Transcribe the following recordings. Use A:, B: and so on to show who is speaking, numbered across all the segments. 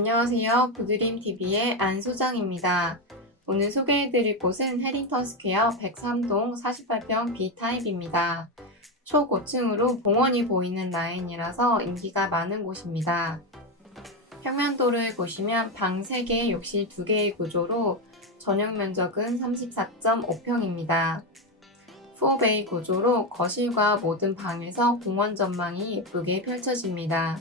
A: 안녕하세요. 부드림TV의 안 소장입니다. 오늘 소개해드릴 곳은 해링턴 스퀘어 103동 48평 B타입입니다. 초고층으로 공원이 보이는 라인이라서 인기가 많은 곳입니다. 평면도를 보시면 방 3개, 욕실 2개의 구조로 전용 면적은 34.5평입니다. 4베이 구조로 거실과 모든 방에서 공원 전망이 예쁘게 펼쳐집니다.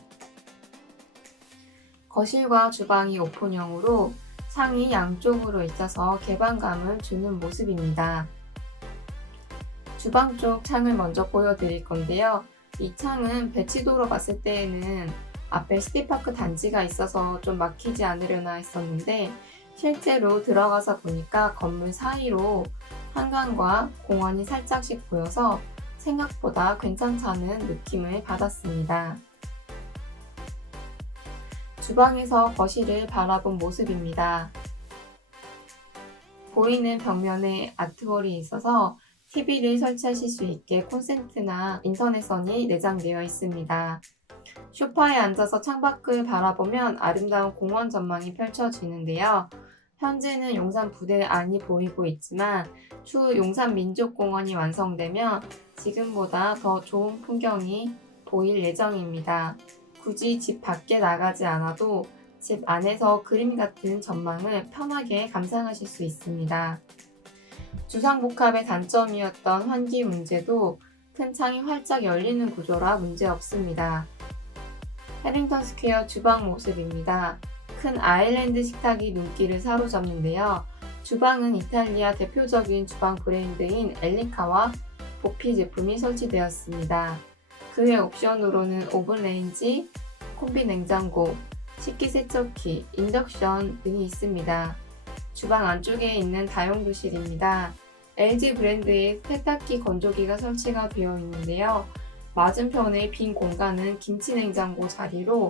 A: 거실과 주방이 오픈형으로 창이 양쪽으로 있어서 개방감을 주는 모습입니다. 주방 쪽 창을 먼저 보여드릴 건데요. 이 창은 배치도로 봤을 때에는 앞에 시티파크 단지가 있어서 좀 막히지 않으려나 했었는데 실제로 들어가서 보니까 건물 사이로 한강과 공원이 살짝씩 보여서 생각보다 괜찮다는 느낌을 받았습니다. 주방에서 거실을 바라본 모습입니다. 보이는 벽면에 아트월이 있어서 TV를 설치하실 수 있게 콘센트나 인터넷선이 내장되어 있습니다. 소파에 앉아서 창밖을 바라보면 아름다운 공원 전망이 펼쳐지는데요. 현재는 용산 부대 안이 보이고 있지만 추후 용산 민족공원이 완성되면 지금보다 더 좋은 풍경이 보일 예정입니다. 굳이 집 밖에 나가지 않아도 집 안에서 그림 같은 전망을 편하게 감상하실 수 있습니다. 주상복합의 단점이었던 환기 문제도 큰 창이 활짝 열리는 구조라 문제 없습니다. 해링턴 스퀘어 주방 모습입니다. 큰 아일랜드 식탁이 눈길을 사로잡는데요. 주방은 이탈리아 대표적인 주방 브랜드인 엘리카와 보피 제품이 설치되었습니다. 그의 옵션으로는 오븐 레인지, 콤비 냉장고, 식기세척기, 인덕션 등이 있습니다. 주방 안쪽에 있는 다용도실입니다. LG 브랜드의 세탁기 건조기가 설치가 되어 있는데요. 맞은편의 빈 공간은 김치 냉장고 자리로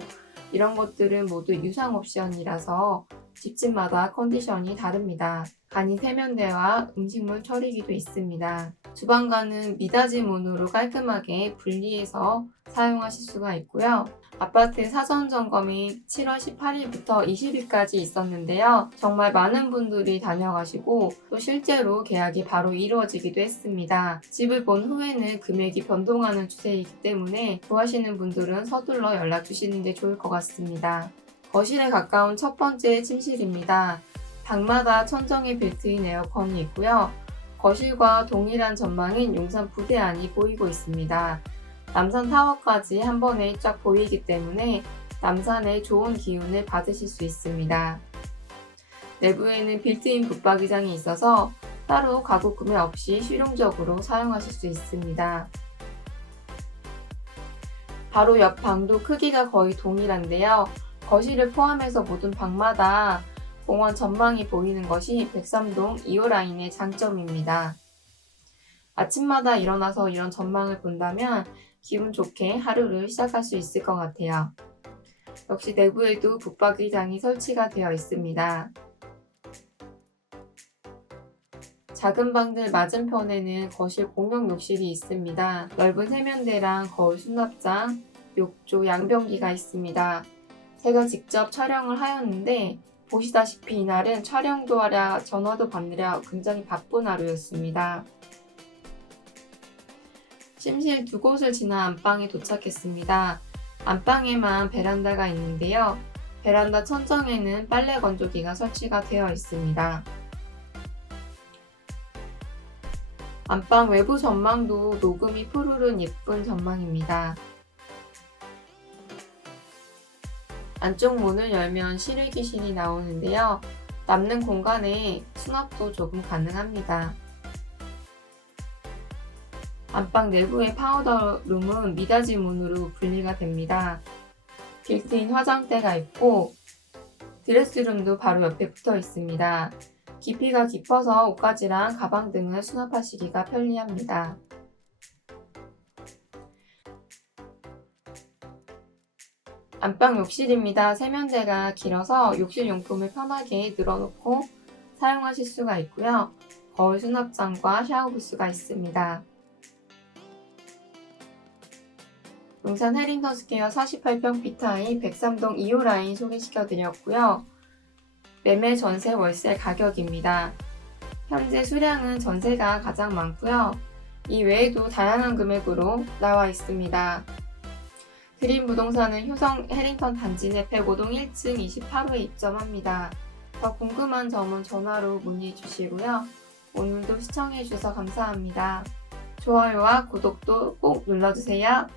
A: 이런 것들은 모두 유상 옵션이라서 집집마다 컨디션이 다릅니다. 간이 세면대와 음식물 처리기도 있습니다. 주방과는 미닫이 문으로 깔끔하게 분리해서 사용하실 수가 있고요. 아파트 사전 점검이 7월 18일부터 20일까지 있었는데요. 정말 많은 분들이 다녀가시고 또 실제로 계약이 바로 이루어지기도 했습니다. 집을 본 후에는 금액이 변동하는 추세이기 때문에 좋아하시는 분들은 서둘러 연락 주시는 게 좋을 것 같습니다. 거실에 가까운 첫 번째 침실입니다. 방마다 천정에 빌트인 에어컨이 있고요. 거실과 동일한 전망인 용산 부대 안이 보이고 있습니다. 남산 타워까지 한 번에 쫙 보이기 때문에 남산의 좋은 기운을 받으실 수 있습니다. 내부에는 빌트인 붙박이장이 있어서 따로 가구 구매 없이 실용적으로 사용하실 수 있습니다. 바로 옆 방도 크기가 거의 동일한데요. 거실을 포함해서 모든 방마다 공원 전망이 보이는 것이 103동 2호 라인의 장점입니다. 아침마다 일어나서 이런 전망을 본다면 기분 좋게 하루를 시작할 수 있을 것 같아요. 역시 내부에도 붙박이장이 설치가 되어 있습니다. 작은 방들 맞은편에는 거실 공용 욕실이 있습니다. 넓은 세면대랑 거울 수납장, 욕조, 양변기가 있습니다. 제가 직접 촬영을 하였는데 보시다시피 이날은 촬영도 하랴 전화도 받느라 굉장히 바쁜 하루였습니다. 침실 두 곳을 지나 안방에 도착했습니다. 안방에만 베란다가 있는데요. 베란다 천정에는 빨래 건조기가 설치가 되어 있습니다. 안방 외부 전망도 녹음이 푸르른 예쁜 전망입니다. 안쪽 문을 열면 실외기실이 나오는데요. 남는 공간에 수납도 조금 가능합니다. 안방 내부의 파우더 룸은 미닫이 문으로 분리가 됩니다. 빌트인 화장대가 있고 드레스룸도 바로 옆에 붙어 있습니다. 깊이가 깊어서 옷가지랑 가방 등을 수납하시기가 편리합니다. 안방 욕실입니다. 세면대가 길어서 욕실 용품을 편하게 늘어놓고 사용하실 수가 있고요. 거울 수납장과 샤워 부스가 있습니다. 용산 해링턴 스퀘어 48평 B타입 103동 2호 라인 소개시켜 드렸고요. 매매 전세 월세 가격입니다. 현재 수량은 전세가 가장 많고요. 이 외에도 다양한 금액으로 나와 있습니다. 드림 부동산은 효성 해링턴 단지 내 105동 1층 28호에 입점합니다. 더 궁금한 점은 전화로 문의 주시고요. 오늘도 시청해 주셔서 감사합니다. 좋아요와 구독도 꼭 눌러주세요.